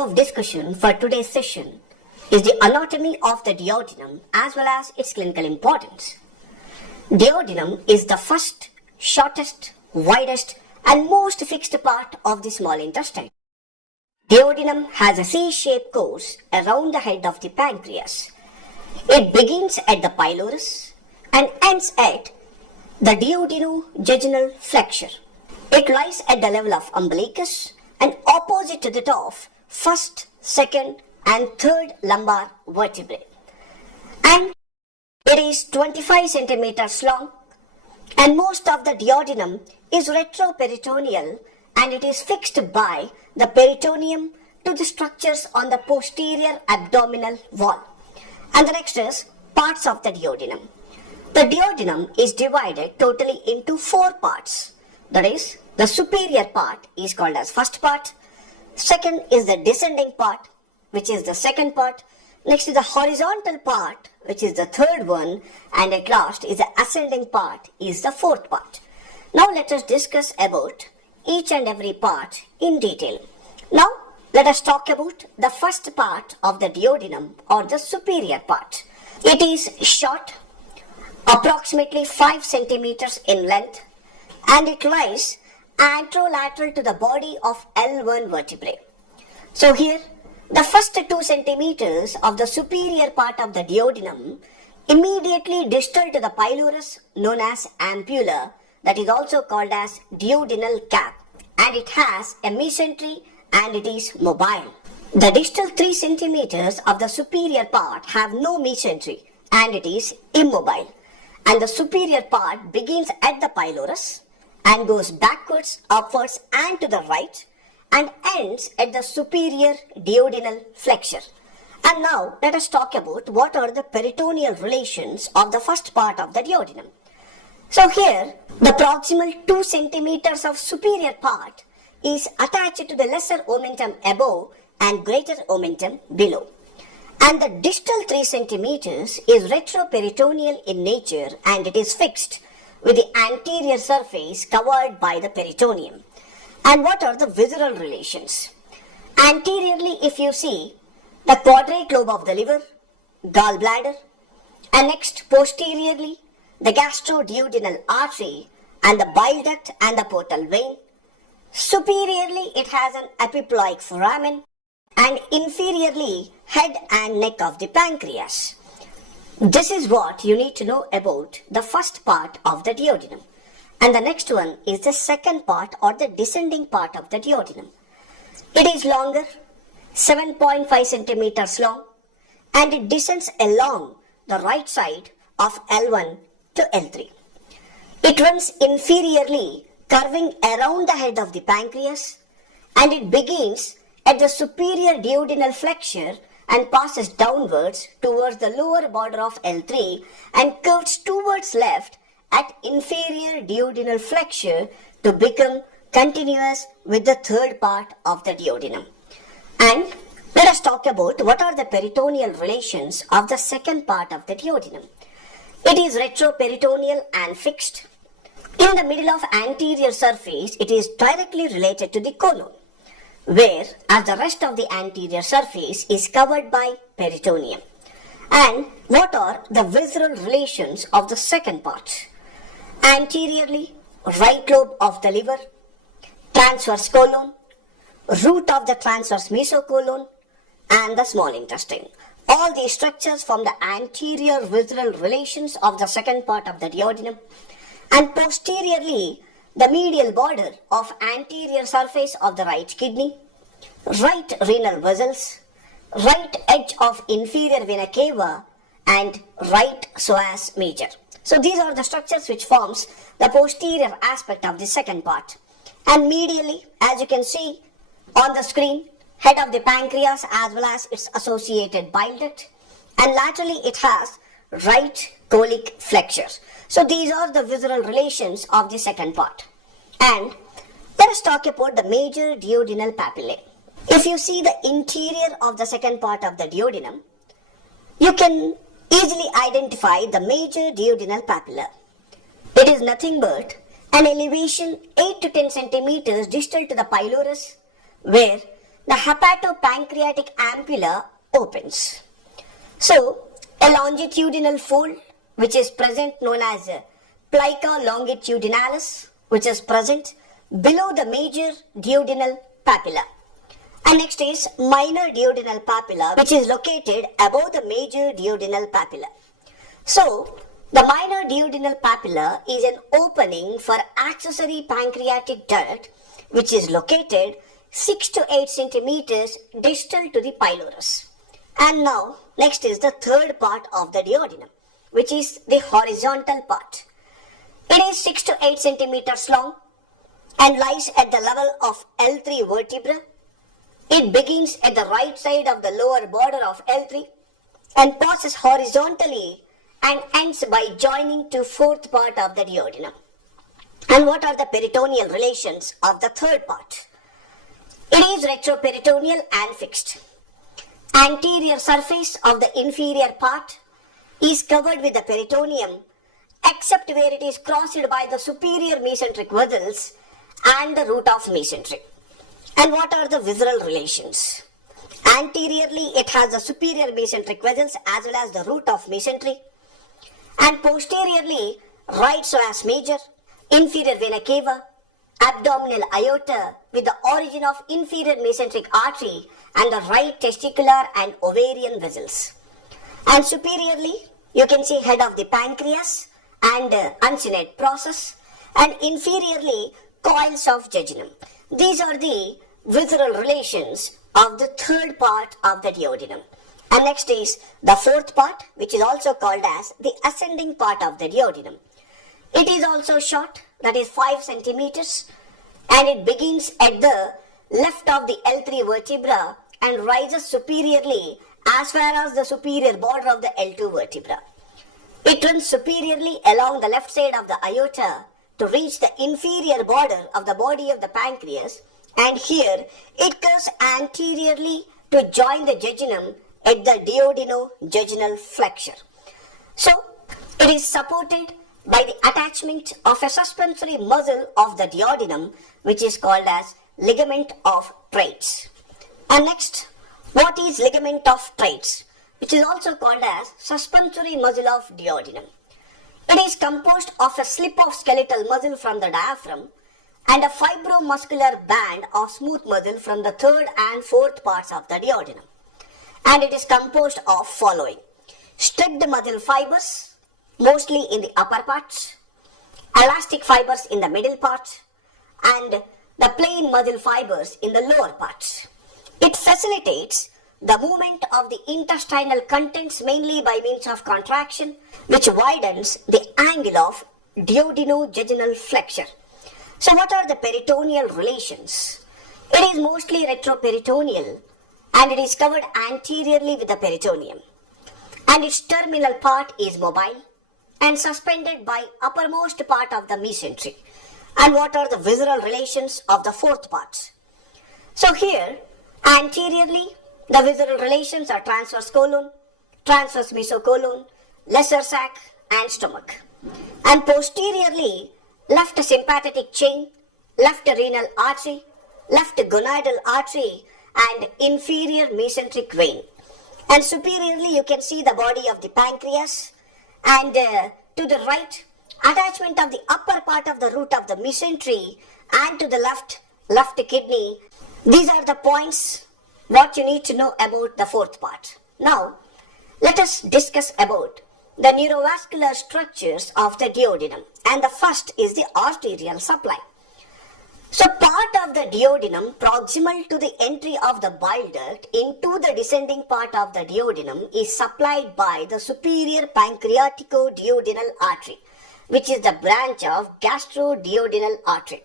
of discussion for today's session is the anatomy of the duodenum as well as its clinical importance. Duodenum is the first, shortest, widest and most fixed part of the small intestine. Duodenum has a C-shaped course around the head of the pancreas. It begins at the pylorus and ends at the duodenojejunal flexure. It lies at the level of umbilicus and opposite to that of first, second and third lumbar vertebrae. And it is 25 centimeters long, and most of the duodenum is retroperitoneal and it is fixed by the peritoneum to the structures on the posterior abdominal wall. And the next is parts of the duodenum. The duodenum is divided totally into 4 parts. That is, the superior part is called as first part. Second is the descending part, which is the second part. Next is the horizontal part, which is the third one. And at last is the ascending part, is the fourth part. Now let us discuss about each and every part in detail. Now let us talk about the first part of the duodenum or the superior part. It is short, approximately 5 centimeters in length, and it lies anterolateral to the body of L1 vertebrae. So here, the first 2 centimeters of the superior part of the duodenum immediately distal to the pylorus known as ampulla, that is also called as duodenal cap, and it has a mesentery and it is mobile. The distal 3 centimeters of the superior part have no mesentery and it is immobile. And the superior part begins at the pylorus and goes backwards, upwards and to the right and ends at the superior duodenal flexure. And now let us talk about what are the peritoneal relations of the first part of the duodenum. So here, the proximal 2 centimeters of superior part is attached to the lesser omentum above and greater omentum below. And the distal 3 centimeters is retroperitoneal in nature and it is fixed with the anterior surface covered by the peritoneum. And what are the visceral relations? Anteriorly, if you see, the quadrate lobe of the liver, gallbladder, and next posteriorly, the gastroduodenal artery and the bile duct and the portal vein. Superiorly, it has an epiploic foramen, and inferiorly, head and neck of the pancreas. This is what you need to know about the first part of the duodenum. And the next one is the second part or the descending part of the duodenum. It is longer, 7.5 centimeters long, and it descends along the right side of L1 to L3. It runs inferiorly, curving around the head of the pancreas, and it begins at the superior duodenal flexure and passes downwards towards the lower border of L3 and curves towards left at inferior duodenal flexure to become continuous with the third part of the duodenum. And let us talk about what are the peritoneal relations of the second part of the duodenum. It is retroperitoneal and fixed. In the middle of anterior surface, it is directly related to the colon, where as the rest of the anterior surface is covered by peritoneum. And what are the visceral relations of the second part? Anteriorly, right lobe of the liver, transverse colon, root of the transverse mesocolon, and the small intestine. All these structures form the anterior visceral relations of the second part of the duodenum. And posteriorly, the medial border of anterior surface of the right kidney, right renal vessels, right edge of inferior vena cava, and right psoas major. So these are the structures which forms the posterior aspect of the second part. And medially, as you can see on the screen, head of the pancreas as well as its associated bile duct, and laterally it has right colic flexures. So these are the visceral relations of the second part. And let us talk about the major duodenal papillae. If you see the interior of the second part of the duodenum, you can easily identify the major duodenal papilla. It is nothing but an elevation 8 to 10 centimeters distal to the pylorus, where the hepatopancreatic ampulla opens. So, a longitudinal fold which is present known as plica longitudinalis, which is present below the major duodenal papilla. And next is minor duodenal papilla, which is located above the major duodenal papilla. So, the minor duodenal papilla is an opening for accessory pancreatic duct, which is located 6 to 8 centimeters distal to the pylorus. And now, next is the third part of the duodenum, which is the horizontal part. It is 6 to 8 centimeters long and lies at the level of L3 vertebra. It begins at the right side of the lower border of L3 and passes horizontally and ends by joining to fourth part of the duodenum. And what are the peritoneal relations of the third part? It is retroperitoneal and fixed. Anterior surface of the inferior part is covered with the peritoneum except where it is crossed by the superior mesenteric vessels and the root of mesentery. And what are the visceral relations? Anteriorly, it has the superior mesenteric vessels as well as the root of mesentery. And posteriorly, right psoas major, inferior vena cava, abdominal aorta with the origin of inferior mesenteric artery and the right testicular and ovarian vessels. And superiorly, you can see head of the pancreas and uncinate process, and inferiorly, coils of jejunum. These are the visceral relations of the third part of the duodenum. And next is the fourth part, which is also called as the ascending part of the duodenum. It is also short, that is 5 centimeters, and it begins at the left of the L3 vertebra and rises superiorly as far as the superior border of the L2 vertebra. It runs superiorly along the left side of the aorta to reach the inferior border of the body of the pancreas, and here it curves anteriorly to join the jejunum at the duodenojejunal flexure. So, it is supported by the attachment of a suspensory muscle of the duodenum, which is called as ligament of Treitz. And next, what is ligament of Treitz, which is also called as suspensory muscle of duodenum? It is composed of a slip of skeletal muscle from the diaphragm and a fibromuscular band of smooth muscle from the third and fourth parts of the duodenum. And it is composed of following: stripped muscle fibers, mostly in the upper parts, elastic fibers in the middle part, and the plain muscle fibers in the lower parts. It facilitates the movement of the intestinal contents mainly by means of contraction, which widens the angle of duodenojejunal flexure. So what are the peritoneal relations? It is mostly retroperitoneal and it is covered anteriorly with the peritoneum. And its terminal part is mobile and suspended by uppermost part of the mesentery. And what are the visceral relations of the fourth part? So here, anteriorly, the visceral relations are transverse colon, transverse mesocolon, lesser sac and stomach. And posteriorly, left sympathetic chain, left renal artery, left gonadal artery and inferior mesenteric vein. And superiorly, you can see the body of the pancreas, and to the right, attachment of the upper part of the root of the mesentery, and to the left kidney. These are the points what you need to know about the fourth part. Now, let us discuss about the neurovascular structures of the duodenum, and the first is the arterial supply. So part of the duodenum proximal to the entry of the bile duct into the descending part of the duodenum is supplied by the superior pancreatico-duodenal artery, which is the branch of gastro-duodenal artery.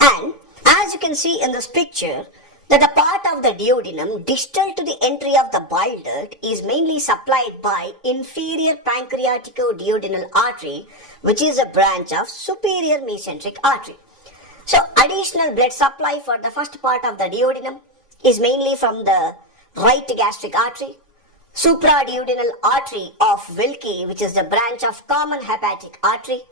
And as you can see in this picture, that the part of the duodenum distal to the entry of the bile duct is mainly supplied by inferior pancreatico-duodenal artery, which is a branch of superior mesenteric artery. So additional blood supply for the first part of the duodenum is mainly from the right gastric artery, supraduodenal artery of Wilkie, which is the branch of common hepatic artery,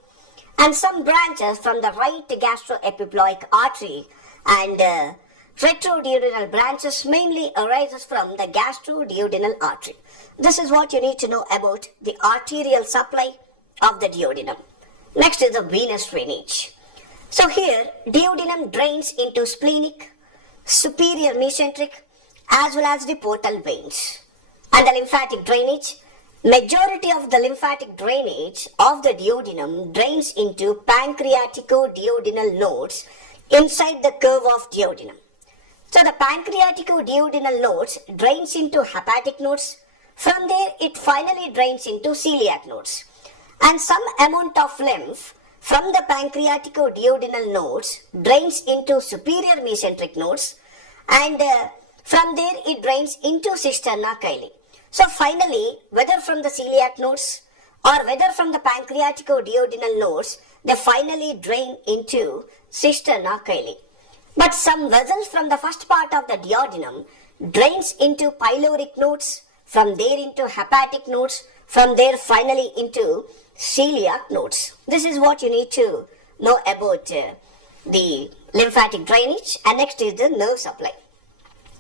and some branches from the right gastroepiploic artery and retroduodenal branches mainly arises from the gastroduodenal artery. This is what you need to know about the arterial supply of the duodenum. Next is the venous drainage. So here, duodenum drains into splenic, superior mesenteric as well as the portal veins. And the lymphatic drainage, majority of the lymphatic drainage of the duodenum drains into pancreatico-duodenal nodes inside the curve of duodenum. So the pancreatico-duodenal nodes drains into hepatic nodes. From there, it finally drains into celiac nodes. And some amount of lymph from the pancreatico-duodenal nodes drains into superior mesenteric nodes, and from there it drains into cisterna chyli. So finally, whether from the celiac nodes or whether from the pancreatico-duodenal nodes, they finally drain into cisterna chyli. But some vessels from the first part of the duodenum drains into pyloric nodes, from there into hepatic nodes, from there finally into celiac nodes. This is what you need to know about the lymphatic drainage. And next is the nerve supply.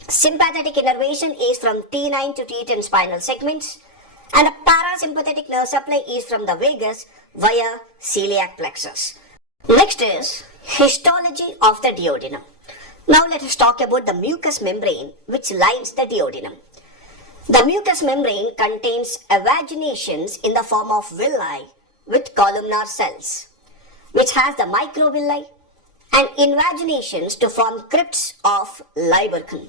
Sympathetic innervation is from T9 to T10 spinal segments, and a parasympathetic nerve supply is from the vagus via celiac plexus. Next is histology of the duodenum. Now let us talk about the mucous membrane which lines the duodenum. The mucous membrane contains evaginations in the form of villi with columnar cells, which has the microvilli, and invaginations to form crypts of Lieberkühn.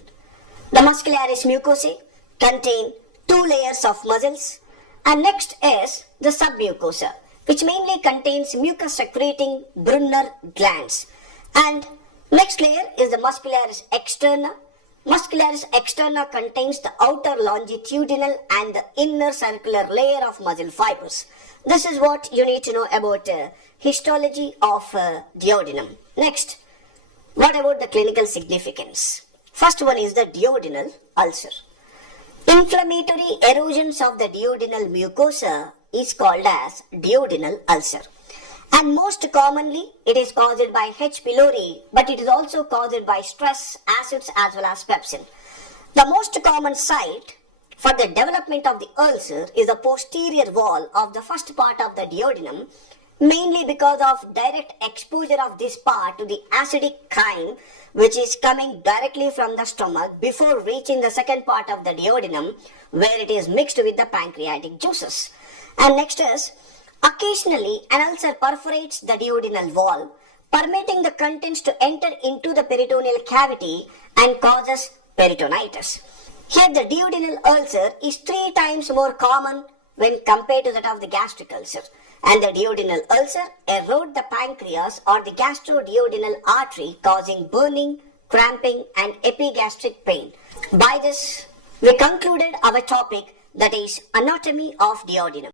The muscularis mucosae contain 2 layers of muscles, and next is the submucosa, which mainly contains mucus secreting Brunner glands, and next layer is the muscularis externa. Muscularis externa contains the outer longitudinal and the inner circular layer of muscle fibers. This is what you need to know about histology of duodenum. Next, what about the clinical significance? First one is the duodenal ulcer. Inflammatory erosions of the duodenal mucosa is called as duodenal ulcer. And most commonly, it is caused by H. pylori, but it is also caused by stress, acids as well as pepsin. The most common site for the development of the ulcer is the posterior wall of the first part of the duodenum, mainly because of direct exposure of this part to the acidic chyme, which is coming directly from the stomach before reaching the second part of the duodenum, where it is mixed with the pancreatic juices. And next is, occasionally, an ulcer perforates the duodenal wall, permitting the contents to enter into the peritoneal cavity and causes peritonitis. Here, the duodenal ulcer is 3 times more common when compared to that of the gastric ulcer. And the duodenal ulcer erode the pancreas or the gastroduodenal artery, causing burning, cramping, and epigastric pain. By this, we concluded our topic, that is anatomy of duodenum.